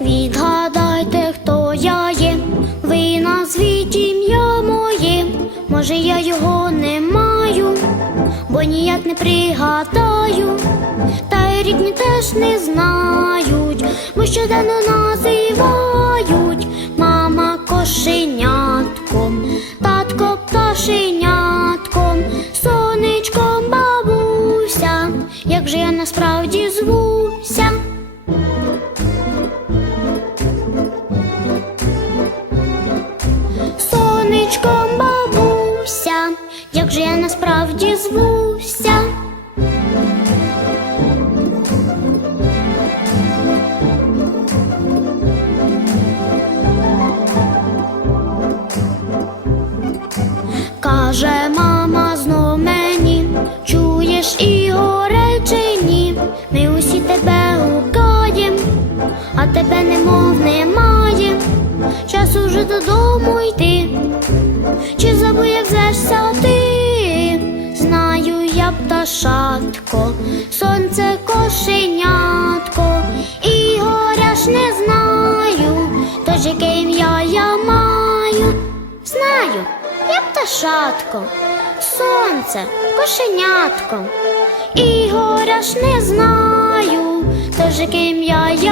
Відгадайте, хто я є, ви назвіть ім'я моє, може, я його не маю, бо ніяк не пригадаю, та й рідні теж не знають, бо щоденно називають. Мама кошенятком, татко пташенятком, сонечком бабуся, як же я насправді. Як же я насправді звуся. Каже мама знов мені, чуєш і горечині, ми усі тебе гукаєм, а тебе немов немає, час уже додому йти, чи забоявся ти? Знаю сонце кошенятко, і горя ж не знаю, тож яке ім'я я маю. Знаю, я пташатко, сонце, кошенятко, і горя ж не знаю, тож яке ім'я я